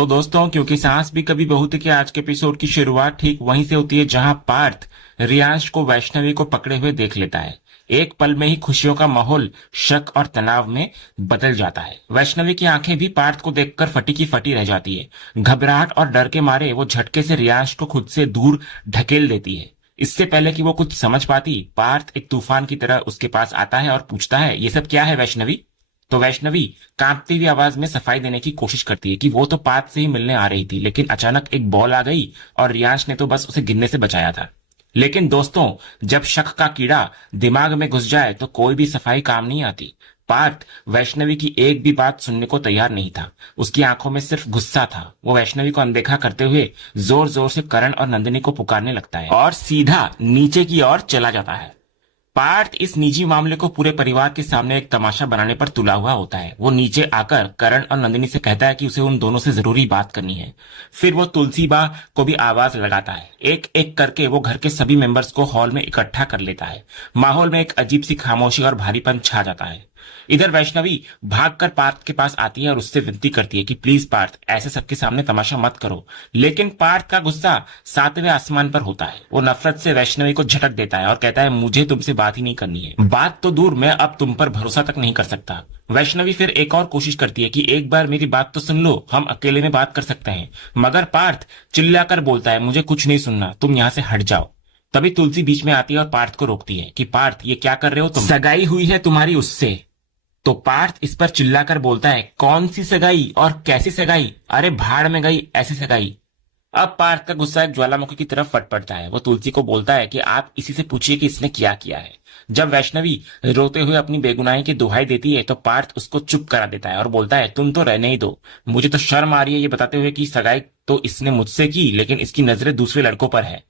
तो दोस्तों, क्योंकि सास भी कभी बहू थी के आज के एपिसोड की शुरुआत ठीक वहीं से होती है जहां पार्थ रियांश को वैष्णवी को पकड़े हुए देख लेता है। एक पल में ही खुशियों का माहौल शक और तनाव में बदल जाता है। वैष्णवी की आंखें भी पार्थ को देखकर फटी की फटी रह जाती है। घबराहट और डर के मारे वो झटके से रियांश को खुद से दूर ढकेल देती है। इससे पहले कि वो कुछ समझ पाती, पार्थ एक तूफान की तरह उसके पास आता है और पूछता है, ये सब क्या है वैष्णवी? तो वैष्णवी कांपती हुई आवाज में सफाई देने की कोशिश करती है कि वो तो पार्थ से ही मिलने आ रही थी, लेकिन अचानक एक बॉल आ गई और रियांश ने तो बस उसे गिरने से बचाया था। लेकिन दोस्तों, जब शक का कीड़ा दिमाग में घुस जाए तो कोई भी सफाई काम नहीं आती। पार्थ वैष्णवी की एक भी बात सुनने को तैयार नहीं था। उसकी आंखों में सिर्फ गुस्सा था। वो वैष्णवी को अनदेखा करते हुए जोर जोर से करण और नंदिनी को पुकारने लगता है और सीधा नीचे की ओर चला जाता है। पार्थ इस निजी मामले को पूरे परिवार के सामने एक तमाशा बनाने पर तुला हुआ होता है। वो नीचे आकर करण और नंदिनी से कहता है कि उसे उन दोनों से जरूरी बात करनी है। फिर वो तुलसी बा को भी आवाज लगाता है। एक एक करके वो घर के सभी मेंबर्स को हॉल में इकट्ठा कर लेता है। माहौल में एक अजीब सी खामोशी और भारीपन छा जाता है। इधर वैष्णवी भागकर पार्थ के पास आती है और उससे विनती करती है कि प्लीज पार्थ, ऐसे सबके सामने तमाशा मत करो। लेकिन पार्थ का गुस्सा सातवें आसमान पर होता है। वो नफरत से वैष्णवी को झटक देता है और कहता है, मुझे तुमसे बात ही नहीं करनी है। बात तो दूर, मैं अब तुम पर भरोसा तक नहीं कर सकता। वैष्णवी फिर एक और कोशिश करती है कि एक बार मेरी बात तो सुन लो, हम अकेले में बात कर सकते हैं। मगर पार्थ चिल्लाकर बोलता है, मुझे कुछ नहीं सुनना, तुम यहाँ से हट जाओ। तभी तुलसी बीच में आती है और पार्थ को रोकती है कि पार्थ, ये क्या कर रहे हो तुम? सगाई हुई है तुम्हारी उससे। तो पार्थ इस पर चिल्लाकर बोलता है, कौन सी सगाई और कैसी सगाई? अरे भाड़ में गई ऐसी सगाई। अब पार्थ का गुस्सा एक ज्वालामुखी की तरफ फट पड़ता है। वो तुलसी को बोलता है कि आप इसी से पूछिए कि इसने क्या किया है। जब वैष्णवी रोते हुए अपनी बेगुनाही की दुहाई देती है तो पार्थ उसको चुप करा देता है और बोलता है, तुम तो रहने ही दो, मुझे तो शर्म आ रही है ये बताते हुए कि सगाई तो इसने मुझसे की, लेकिन इसकी नजरें दूसरे लड़कों पर है।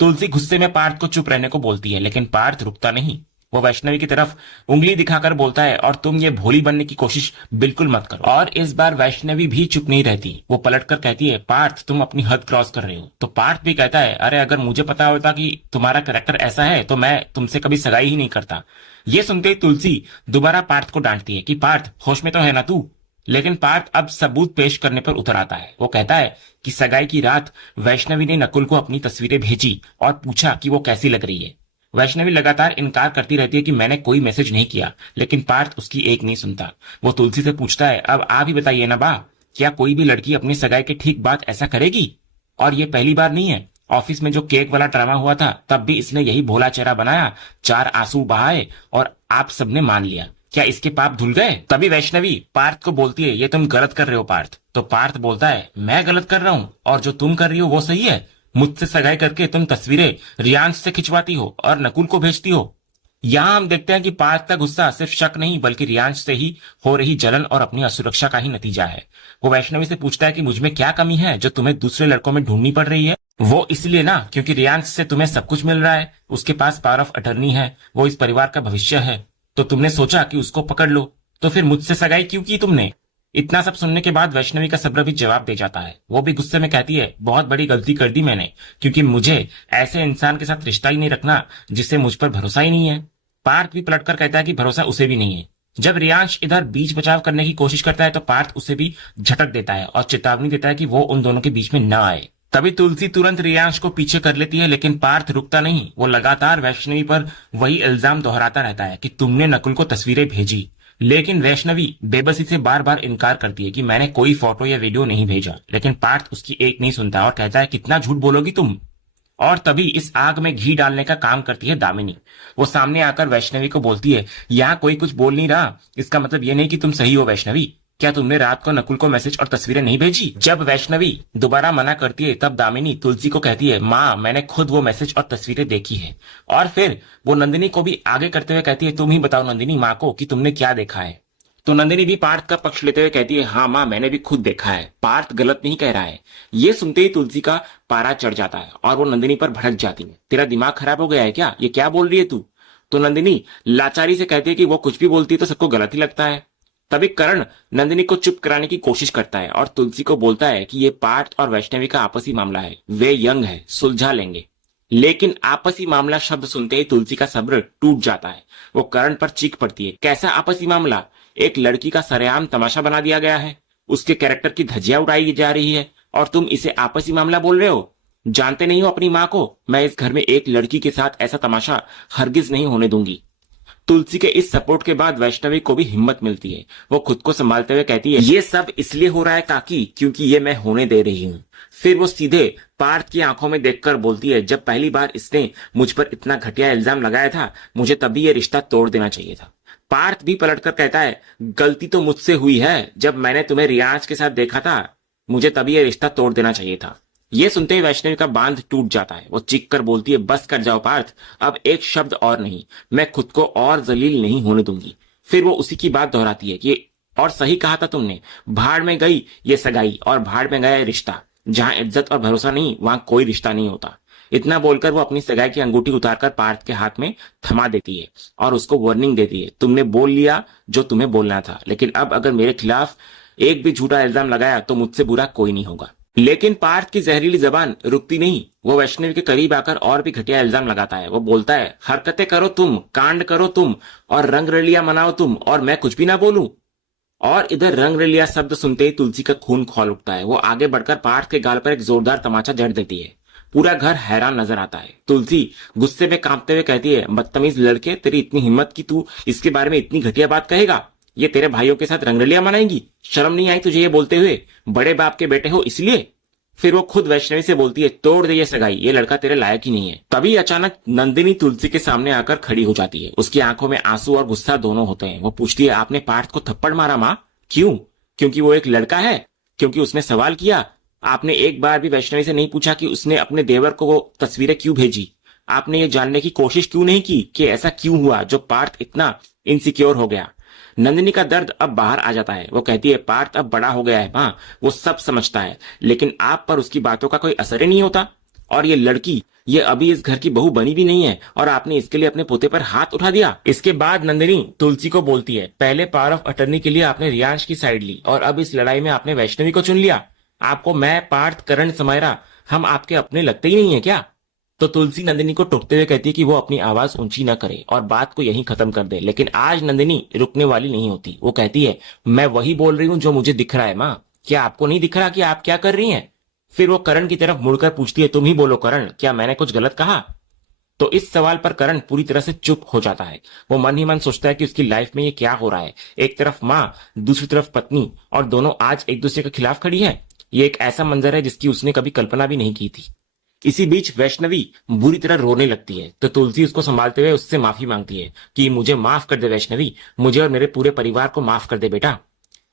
तुलसी गुस्से में पार्थ को चुप रहने को बोलती है, लेकिन पार्थ रुकता नहीं। वो वैष्णवी की तरफ उंगली दिखाकर बोलता है, और तुम ये भोली बनने की कोशिश बिल्कुल मत करो। और इस बार वैष्णवी भी चुप नहीं रहती। वो पलटकर कहती है, पार्थ तुम अपनी हद क्रॉस कर रहे हो। तो पार्थ भी कहता है, अरे अगर मुझे पता होता कि तुम्हारा कैरेक्टर ऐसा है तो मैं तुमसे कभी सगाई ही नहीं करता। ये सुनते ही तुलसी दोबारा पार्थ को डांटती है कि पार्थ, होश में तो है ना तू? लेकिन पार्थ अब सबूत पेश करने पर उतर आता है। वो कहता है कि सगाई की रात वैष्णवी ने नकुल को अपनी तस्वीरें भेजी और पूछा कि वो कैसी लग रही है। वैष्णवी लगातार इनकार करती रहती है कि मैंने कोई मैसेज नहीं किया, लेकिन पार्थ उसकी एक नहीं सुनता। वो तुलसी से पूछता है, अब आप ही बताइए ना बा, क्या कोई भी लड़की अपनी सगाई के ठीक बाद ऐसा करेगी? और ये पहली बार नहीं है। ऑफिस में जो केक वाला ड्रामा हुआ था तब भी इसने यही भोला चेहरा बनाया, 4 आंसू बहाए और आप सबने मान लिया। क्या इसके पाप धुल गए? तभी वैष्णवी पार्थ को बोलती है, ये तुम गलत कर रहे हो पार्थ। तो पार्थ बोलता है, मैं गलत कर रहा हूँ और जो तुम कर रही हो वो सही है? मुझसे सगाई करके तुम तस्वीरें रियांश से खिंचवाती हो और नकुल को भेजती हो। यहाँ हम देखते हैं कि पार्थ का गुस्सा सिर्फ शक नहीं बल्कि रियांश से ही हो रही जलन और अपनी असुरक्षा का ही नतीजा है। वो वैष्णवी से पूछता है कि मुझ में क्या कमी है जो तुम्हें दूसरे लड़कों में ढूंढनी पड़ रही है? वो इसलिए ना, क्योंकि रियांश से तुम्हें सब कुछ मिल रहा है, उसके पास पावर ऑफ अटर्नी है, वो इस परिवार का भविष्य है, तो तुमने सोचा कि उसको पकड़ लो। तो फिर मुझसे सगाई क्यों की तुमने? इतना सब सुनने के बाद वैष्णवी का सब्र भी जवाब दे जाता है। वो भी गुस्से में कहती है, बहुत बड़ी गलती कर दी मैंने, क्योंकि मुझे ऐसे इंसान के साथ रिश्ता ही नहीं रखना जिससे मुझ पर भरोसा ही नहीं है। पार्थ भी पलटकर कहता है कि भरोसा उसे भी नहीं है। जब रियांश इधर बीच बचाव करने की कोशिश करता है तो पार्थ उसे भी झटक देता है और चेतावनी देता है कि वो उन दोनों के बीच में न आए। तभी तुलसी तुरंत रियांश को पीछे कर लेती है, लेकिन पार्थ रुकता नहीं। वो लगातार वैष्णवी पर वही इल्जाम दोहराता रहता है कि तुमने नकुल को तस्वीरें भेजी। लेकिन वैष्णवी बेबसी से बार बार इनकार करती है कि मैंने कोई फोटो या वीडियो नहीं भेजा। लेकिन पार्थ उसकी एक नहीं सुनता और कहता है, कितना झूठ बोलोगी तुम? और तभी इस आग में घी डालने का काम करती है दामिनी। वो सामने आकर वैष्णवी को बोलती है, यहाँ कोई कुछ बोल नहीं रहा, इसका मतलब ये नहीं कि तुम सही हो वैष्णवी। क्या तुमने रात को नकुल को मैसेज और तस्वीरें नहीं भेजी? जब वैष्णवी दोबारा मना करती है तब दामिनी तुलसी को कहती है, माँ मैंने खुद वो मैसेज और तस्वीरें देखी है। और फिर वो नंदिनी को भी आगे करते हुए कहती है, तुम ही बताओ नंदिनी माँ को कि तुमने क्या देखा है। तो नंदिनी भी पार्थ का पक्ष लेते हुए कहती है, हाँ माँ मैंने भी खुद देखा है, पार्थ गलत नहीं कह रहा है। ये सुनते ही तुलसी का पारा चढ़ जाता है और वो नंदिनी पर भड़क जाती है, तेरा दिमाग खराब हो गया है क्या? ये क्या बोल रही है तू? तो नंदिनी लाचारी से कहती है कि वो कुछ भी बोलती है तो सबको गलत ही लगता है। तभी करण नंदिनी को चुप कराने की कोशिश करता है और तुलसी को बोलता है कि ये पार्थ और वैष्णवी का आपसी मामला है, वे यंग है, सुलझा लेंगे। लेकिन आपसी मामला शब्द सुनते ही तुलसी का सब्र टूट जाता है। वो करण पर चीख पड़ती है, कैसा आपसी मामला? एक लड़की का सरेआम तमाशा बना दिया गया है। उसके कैरेक्टर की धज्जियां उड़ाई जा रही है और तुम इसे आपसी मामला बोल रहे हो। जानते नहीं हो अपनी माँ को? मैं इस घर में एक लड़की के साथ ऐसा तमाशा हरगिज नहीं होने दूंगी। तुलसी के इस सपोर्ट के बाद वैष्णवी को भी हिम्मत मिलती है। वो खुद को संभालते हुए कहती है, ये सब इसलिए हो रहा है काकी क्योंकि ये मैं होने दे रही हूँ। फिर वो सीधे पार्थ की आंखों में देखकर बोलती है, जब पहली बार इसने मुझ पर इतना घटिया इल्जाम लगाया था मुझे तभी ये रिश्ता तोड़ देना चाहिए था। पार्थ भी पलटकर कहता है, गलती तो मुझसे हुई है, जब मैंने तुम्हें रियाज के साथ देखा था मुझे तभी ये रिश्ता तोड़ देना चाहिए था। ये सुनते ही वैष्णवी का बांध टूट जाता है। वो चीख कर बोलती है, बस कर जाओ पार्थ, अब एक शब्द और नहीं, मैं खुद को और जलील नहीं होने दूंगी। फिर वो उसी की बात दोहराती है कि और सही कहा था तुमने, भाड़ में गई ये सगाई और भाड़ में गया ये रिश्ता। जहां इज्जत और भरोसा नहीं वहां कोई रिश्ता नहीं होता। इतना बोलकर वो अपनी सगाई की अंगूठी उतारकर पार्थ के हाथ में थमा देती है और उसको वार्निंग देती है, तुमने बोल लिया जो तुम्हें बोलना था, लेकिन अब अगर मेरे खिलाफ एक भी झूठा इल्जाम लगाया तो मुझसे बुरा कोई नहीं होगा। लेकिन पार्थ की जहरीली जबान रुकती नहीं। वो वैष्णवी के करीब आकर और भी घटिया इल्जाम लगाता है। वो बोलता है, हरकतें करो तुम, कांड करो तुम और रंग रलिया मनाओ तुम और मैं कुछ भी ना बोलूं। और इधर रंग रलिया शब्द सुनते ही तुलसी का खून खौल उठता है। वो आगे बढ़कर पार्थ के गाल पर एक जोरदार तमाचा जड़ देती है। पूरा घर हैरान नजर आता है। तुलसी गुस्से में कांपते हुए कहती है, बदतमीज लड़के, तेरी इतनी हिम्मत कि तू इसके बारे में इतनी घटिया बात कहेगा? ये तेरे भाइयों के साथ रंगरलिया मनाएंगी? शर्म नहीं आई तुझे ये बोलते हुए? बड़े बाप के बेटे हो इसलिए? फिर वो खुद वैष्णवी से बोलती है, तोड़ दे ये सगाई, ये लड़का तेरे लायक ही नहीं है। तभी अचानक नंदिनी तुलसी के सामने आकर खड़ी हो जाती है। उसकी आंखों में आंसू और गुस्सा दोनों होते हैं। वो पूछती है, आपने पार्थ को थप्पड़ मारा माँ? क्यों? क्योंकि वो एक लड़का है? क्योंकि उसने सवाल किया? आपने एक बार भी वैष्णवी से नहीं पूछा कि उसने अपने देवर को वो तस्वीरें क्यों भेजी? आपने ये जानने की कोशिश क्यों नहीं की कि ऐसा क्यों हुआ जो पार्थ इतना इनसिक्योर हो गया? नंदिनी का दर्द अब बाहर आ जाता है। वो कहती है, पार्थ अब बड़ा हो गया है माँ, वो सब समझता है, लेकिन आप पर उसकी बातों का कोई असर ही नहीं होता। और ये लड़की, ये अभी इस घर की बहू बनी भी नहीं है और आपने इसके लिए अपने पोते पर हाथ उठा दिया। इसके बाद नंदिनी तुलसी को बोलती है, पहले पावर ऑफ अटर्नी के लिए आपने रियांश की साइड ली और अब इस लड़ाई में आपने वैष्णवी को चुन लिया। आपको मैं, पार्थ, करण, समायरा, हम आपके अपने लगते ही नहीं है क्या? तो तुलसी नंदिनी को टोकते हुए कहती है कि वो अपनी आवाज ऊंची न करे और बात को यहीं खत्म कर दे। लेकिन आज नंदिनी रुकने वाली नहीं होती। वो कहती है, मैं वही बोल रही हूँ जो मुझे दिख रहा है माँ, क्या आपको नहीं दिख रहा कि आप क्या कर रही हैं? फिर वो करण की तरफ मुड़कर पूछती है, तुम ही बोलो करण, क्या मैंने कुछ गलत कहा? तो इस सवाल पर करण पूरी तरह से चुप हो जाता है। वो मन ही मन सोचता है कि उसकी लाइफ में ये क्या हो रहा है। एक तरफ माँ, दूसरी तरफ पत्नी, और दोनों आज एक दूसरे के खिलाफ खड़ी है। ये एक ऐसा मंजर है जिसकी उसने कभी कल्पना भी नहीं की थी। इसी बीच वैष्णवी बुरी तरह रोने लगती है तो तुलसी उसको संभालते हुए उससे माफी मांगती है कि मुझे माफ कर दे वैष्णवी, मुझे और मेरे पूरे परिवार को माफ कर दे बेटा।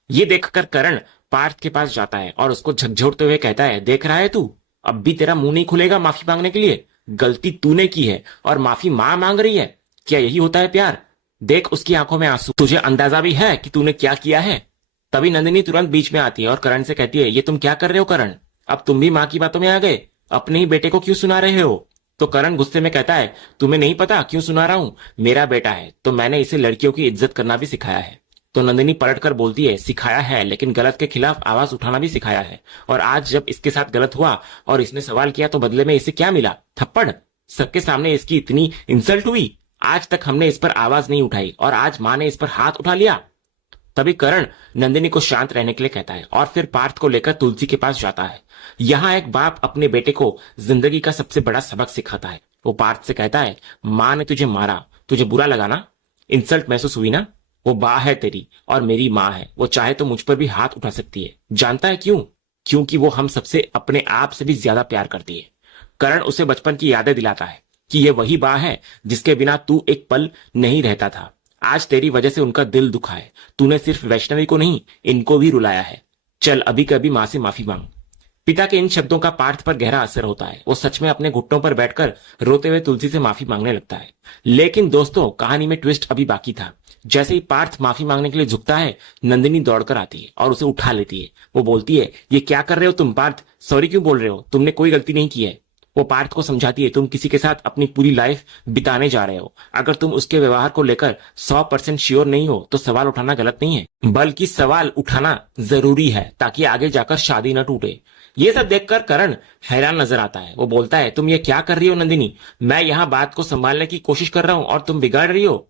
ये देखकर करण पार्थ के पास जाता है और उसको झकझोरते हुए कहता है, देख रहा है तू, अब भी तेरा मुंह नहीं खुलेगा माफी मांगने के लिए? गलती तूने की है और माफी मां मांग रही है। क्या यही होता है प्यार? देख उसकी आंखों में आंसू। तुझे अंदाजा भी है कि तूने क्या किया है? तभी नंदिनी तुरंत बीच में आती है और करण से कहती है, ये तुम क्या कर रहे हो करण? अब तुम भी माँ की बातों में आ गए, अपने ही बेटे को क्यों सुना रहे हो? तो करण गुस्से में कहता है, तुम्हें नहीं पता क्यों सुना रहा हूं? मेरा बेटा है तो मैंने इसे लड़कियों की इज्जत करना भी सिखाया है। तो नंदिनी पलटकर बोलती है, सिखाया है लेकिन गलत के खिलाफ आवाज उठाना भी सिखाया है। और आज जब इसके साथ गलत हुआ और इसने सवाल किया तो बदले में इसे क्या मिला? थप्पड़। सबके सामने इसकी इतनी इंसल्ट हुई। आज तक हमने इस पर आवाज नहीं उठाई और आज माँ ने इस पर हाथ उठा लिया। तभी करण नंदिनी को शांत रहने के लिए कहता है और फिर पार्थ को लेकर तुलसी के पास जाता है। यहाँ एक बाप अपने बेटे को जिंदगी का सबसे बड़ा सबक सिखाता है। वो पार्थ से कहता है, माँ ने तुझे मारा, तुझे बुरा लगा ना? इंसल्ट महसूस हुई ना? वो माँ है तेरी और मेरी माँ है, वो चाहे तो मुझ पर भी हाथ उठा सकती है। जानता है क्यों? क्योंकि वो हम सबसे अपने आप से भी ज्यादा प्यार करती है। करण उसे बचपन की यादें दिलाता है कि ये वही माँ है जिसके बिना तू एक पल नहीं रहता था। आज तेरी वजह से उनका दिल दुखा है। तूने सिर्फ वैष्णवी को नहीं, इनको भी रुलाया है। चल अभी कभी माँ से माफी मांग। पिता के इन शब्दों का पार्थ पर गहरा असर होता है। वो सच में अपने घुटनों पर बैठकर रोते हुए तुलसी से माफी मांगने लगता है। लेकिन दोस्तों, कहानी में ट्विस्ट अभी बाकी था। जैसे ही पार्थ माफी मांगने के लिए झुकता है, नंदिनी दौड़कर आती है और उसे उठा लेती है। वो बोलती है, ये क्या कर रहे हो तुम पार्थ? सॉरी क्यों बोल रहे हो? तुमने कोई गलती नहीं की है। वो पार्थ को समझाती है, तुम किसी के साथ अपनी पूरी लाइफ बिताने जा रहे हो। अगर तुम उसके व्यवहार को लेकर 100% श्योर नहीं हो तो सवाल उठाना गलत नहीं है, बल्कि सवाल उठाना जरूरी है ताकि आगे जाकर शादी न टूटे। ये सब देखकर करण हैरान नजर आता है। वो बोलता है, तुम ये क्या कर रही हो नंदिनी? मैं यहाँ बात को संभालने की कोशिश कर रहा हूँ और तुम बिगाड़ रही हो।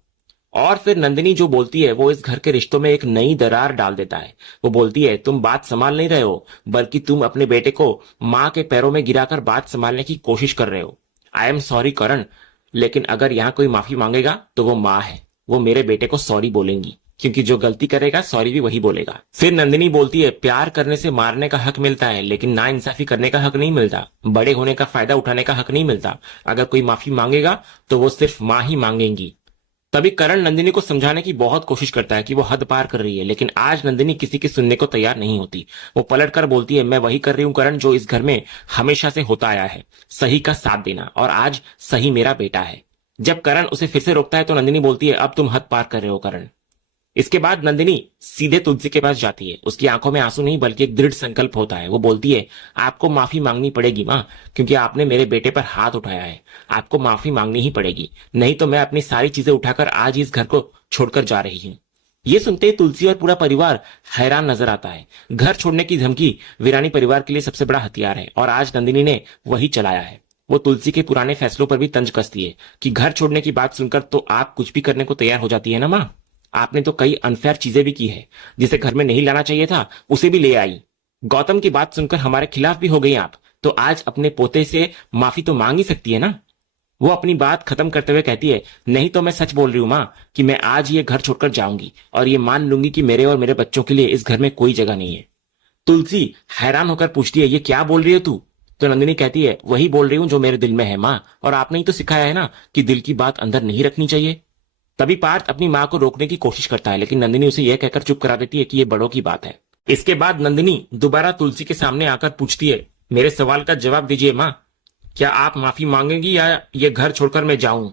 और फिर नंदिनी जो बोलती है वो इस घर के रिश्तों में एक नई दरार डाल देता है। वो बोलती है तुम बात संभाल नहीं रहे हो, बल्कि तुम अपने बेटे को माँ के पैरों में गिराकर बात संभालने की कोशिश कर रहे हो। आई एम सॉरी करण, लेकिन अगर यहाँ कोई माफी मांगेगा तो वो माँ है। वो मेरे बेटे को सॉरी बोलेंगी, क्योंकि जो गलती करेगा सॉरी भी वही बोलेगा। फिर नंदिनी बोलती है प्यार करने से मारने का हक मिलता है, लेकिन ना इंसाफी करने का हक नहीं मिलता, बड़े होने का फायदा उठाने का हक नहीं मिलता। अगर कोई माफी मांगेगा तो वो सिर्फ माँ ही मांगेंगी। तभी करण नंदिनी को समझाने की बहुत कोशिश करता है कि वो हद पार कर रही है, लेकिन आज नंदिनी किसी की सुनने को तैयार नहीं होती। वो पलट कर बोलती है मैं वही कर रही हूँ करण जो इस घर में हमेशा से होता आया है, सही का साथ देना, और आज सही मेरा बेटा है। जब करण उसे फिर से रोकता है तो नंदिनी बोलती है अब तुम हद पार कर रहे हो करण। इसके बाद नंदिनी सीधे तुलसी के पास जाती है। उसकी आंखों में आंसू नहीं बल्कि एक दृढ़ संकल्प होता है। वो बोलती है आपको माफी मांगनी पड़ेगी माँ, क्योंकि आपने मेरे बेटे पर हाथ उठाया है। आपको माफी मांगनी ही पड़ेगी, नहीं तो मैं अपनी सारी चीजें उठाकर आज इस घर को छोड़कर जा रही हूँ। ये सुनते ही तुलसी और पूरा परिवार हैरान नजर आता है। घर छोड़ने की धमकी वीरानी परिवार के लिए सबसे बड़ा हथियार है, और आज नंदिनी ने वही चलाया है। वो तुलसी के पुराने फैसलों पर भी तंज कसती है कि घर छोड़ने की बात सुनकर तो आप कुछ भी करने को तैयार हो जाती है ना माँ। आपने तो कई अनफेयर चीजें भी की है, जिसे घर में नहीं लाना चाहिए था उसे भी ले आई। गौतम की बात सुनकर हमारे खिलाफ भी हो गई आप, तो आज अपने पोते से माफी तो मांग ही सकती है ना। वो अपनी बात खत्म करते हुए कहती है नहीं तो मैं सच बोल रही हूँ माँ कि मैं आज ये घर छोड़कर जाऊंगी, और ये मान लूंगी कि मेरे और मेरे बच्चों के लिए इस घर में कोई जगह नहीं है। तुलसी हैरान होकर पूछती है ये क्या बोल रही है तू। तो नंदिनी कहती है वही बोल रही हूँ जो मेरे दिल में है माँ, और आपने ही तो सिखाया है ना कि दिल की बात अंदर नहीं रखनी चाहिए। तभी पार्थ अपनी माँ को रोकने की कोशिश करता है, लेकिन नंदिनी उसे यह कहकर चुप करा देती है कि यह बड़ों की बात है। इसके बाद नंदिनी दोबारा तुलसी के सामने आकर पूछती है मेरे सवाल का जवाब दीजिए माँ, क्या आप माफी मांगेंगी या ये घर छोड़कर मैं जाऊं।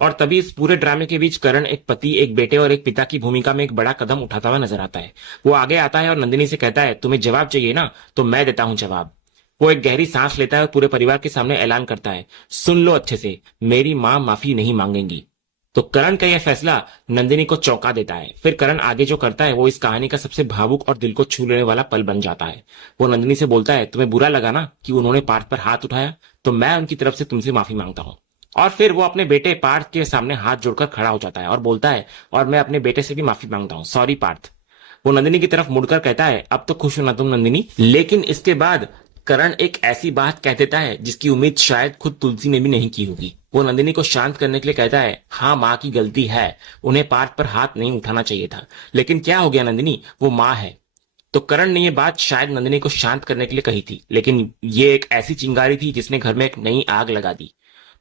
और तभी इस पूरे ड्रामे के बीच करण एक पति, एक बेटे और एक पिता की भूमिका में एक बड़ा कदम उठाता हुआ नजर आता है। वो आगे आता है और नंदिनी से कहता है तुम्हें जवाब चाहिए ना, तो मैं देता हूं जवाब। वो एक गहरी सांस लेता है और पूरे परिवार के सामने ऐलान करता है सुन लो अच्छे से, मेरी माँ माफी नहीं मांगेंगी। तो करण का यह फैसला नंदिनी को चौंका देता है। फिर करण आगे जो करता है वो इस कहानी का सबसे भावुक और दिल को छू लेने वाला पल बन जाता है। वो नंदिनी से बोलता है तुम्हें बुरा लगा ना कि उन्होंने पार्थ पर हाथ उठाया, तो मैं उनकी तरफ से तुमसे माफी मांगता हूँ। और फिर वो अपने बेटे पार्थ के सामने हाथ जोड़कर खड़ा हो जाता है और बोलता है और मैं अपने बेटे से भी माफी मांगता हूँ, सॉरी पार्थ। वो नंदिनी की तरफ मुड़कर कहता है अब तो खुश हो ना तुम नंदिनी। लेकिन इसके बाद करण एक ऐसी बात कह देता है जिसकी उम्मीद शायद खुद तुलसी ने भी नहीं की होगी। वो नंदिनी को शांत करने के लिए कहता है हाँ माँ की गलती है, उन्हें पार्थ पर हाथ नहीं उठाना चाहिए था, लेकिन क्या हो गया नंदिनी, वो माँ है। तो करण ने ये बात शायद नंदिनी को शांत करने के लिए कही थी, लेकिन ये एक ऐसी चिंगारी थी जिसने घर में एक नई आग लगा दी।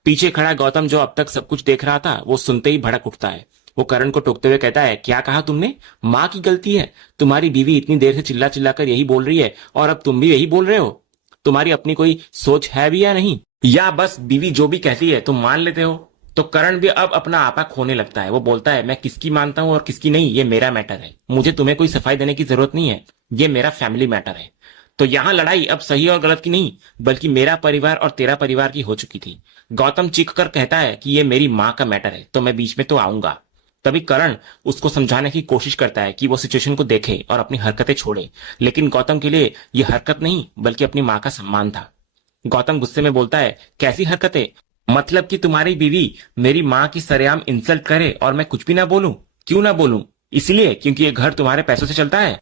पीछे खड़ा गौतम जो अब तक सब कुछ देख रहा था वो सुनते ही भड़क उठता है। वो करण को टोकते हुए कहता है क्या कहा तुमने, माँ की गलती है। तुम्हारी बीवी इतनी देर से चिल्ला चिल्लाकर यही बोल रही है और अब तुम भी यही बोल रहे हो। तुम्हारी अपनी कोई सोच है भी या नहीं, या बस बीवी जो भी कहती है तुम मान लेते हो। तो करण भी अब अपना आपा खोने लगता है। वो बोलता है मैं किसकी मानता हूं और किसकी नहीं ये मेरा मैटर है, मुझे तुम्हें कोई सफाई देने की जरूरत नहीं है, ये मेरा फैमिली मैटर है। तो यहाँ लड़ाई अब सही और गलत की नहीं बल्कि मेरा परिवार और तेरा परिवार की हो चुकी थी। गौतम चीख कर कहता है कि ये मेरी माँ का मैटर है, तो मैं बीच में तो आऊंगा। तभी करण उसको समझाने की कोशिश करता है कि वो सिचुएशन को देखे और अपनी हरकतें छोड़े, लेकिन गौतम के लिए ये हरकत नहीं बल्कि अपनी माँ का सम्मान था। गौतम गुस्से में बोलता है कैसी हरकतें, मतलब कि तुम्हारी बीवी मेरी माँ की सरेआम इंसल्ट करे और मैं कुछ भी ना बोलूं। क्यों ना बोलूं, इसलिए क्योंकि ये घर तुम्हारे पैसों से चलता है।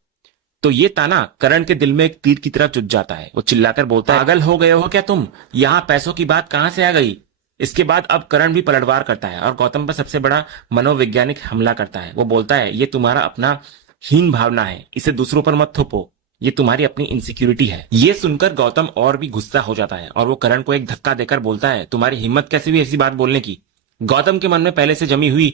तो ये ताना करण के दिल में एक तीर की तरह चुभ जाता है। वो चिल्लाकर बोलता है पागल हो गए हो क्या तुम, यहाँ पैसों की बात कहां से आ गई। इसके बाद अब करण भी पलटवार करता है और गौतम पर सबसे बड़ा मनोवैज्ञानिक हमला करता है। वो बोलता है ये तुम्हारा अपना हीन भावना है, इसे दूसरों पर मत थोपो, ये तुम्हारी अपनी इनसिक्योरिटी है। ये सुनकर गौतम और भी गुस्सा हो जाता है और वो करण को एक धक्का देकर बोलता है तुम्हारी हिम्मत कैसे हुई ऐसी बात बोलने की। गौतम के मन में पहले से जमी हुई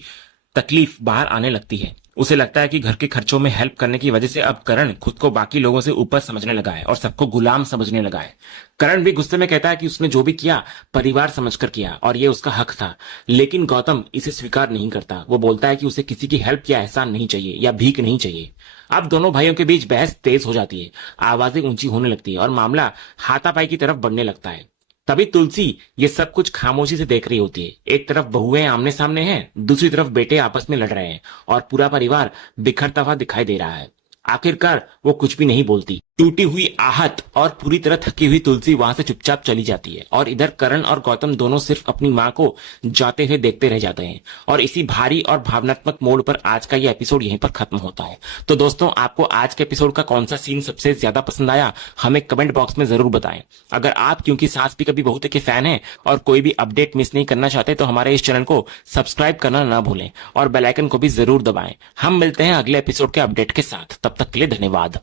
तकलीफ बाहर आने लगती है। उसे लगता है कि घर के खर्चों में हेल्प करने की वजह से अब करण खुद को बाकी लोगों से ऊपर समझने लगा है और सबको गुलाम समझने लगा है। करण भी गुस्से में कहता है कि उसने जो भी किया परिवार समझकर किया और ये उसका हक था, लेकिन गौतम इसे स्वीकार नहीं करता। वो बोलता है कि उसे किसी की हेल्प या एहसान नहीं चाहिए या भीख नहीं चाहिए। अब दोनों भाइयों के बीच बहस तेज हो जाती है, आवाजें ऊंची होने लगती है और मामला हाथापाई की तरफ बढ़ने लगता है। तभी तुलसी ये सब कुछ खामोशी से देख रही होती है। एक तरफ बहुएं आमने सामने हैं, दूसरी तरफ बेटे आपस में लड़ रहे हैं और पूरा परिवार बिखरता हुआ दिखाई दे रहा है। आखिरकार वो कुछ भी नहीं बोलती। टूटी हुई आहत और पूरी तरह थकी हुई तुलसी वहां से चुपचाप चली जाती है और इधर करण और गौतम दोनों सिर्फ अपनी माँ को जाते हुए देखते रह जाते हैं। और इसी भारी और भावनात्मक मोड़ पर आज का ये एपिसोड यहीं पर खत्म होता है। तो दोस्तों, आपको आज के एपिसोड का कौन सा सीन सबसे ज्यादा पसंद आया, हमें कमेंट बॉक्स में जरूर बताएं। अगर आप क्योंकि सास भी कभी बहू के फैन हैं और कोई भी अपडेट मिस नहीं करना चाहते तो हमारे इस चैनल को सब्सक्राइब करना ना भूलें और बेल आइकन को भी जरूर दबाएं। हम मिलते हैं अगले एपिसोड के अपडेट के साथ। तब तक के लिए धन्यवाद।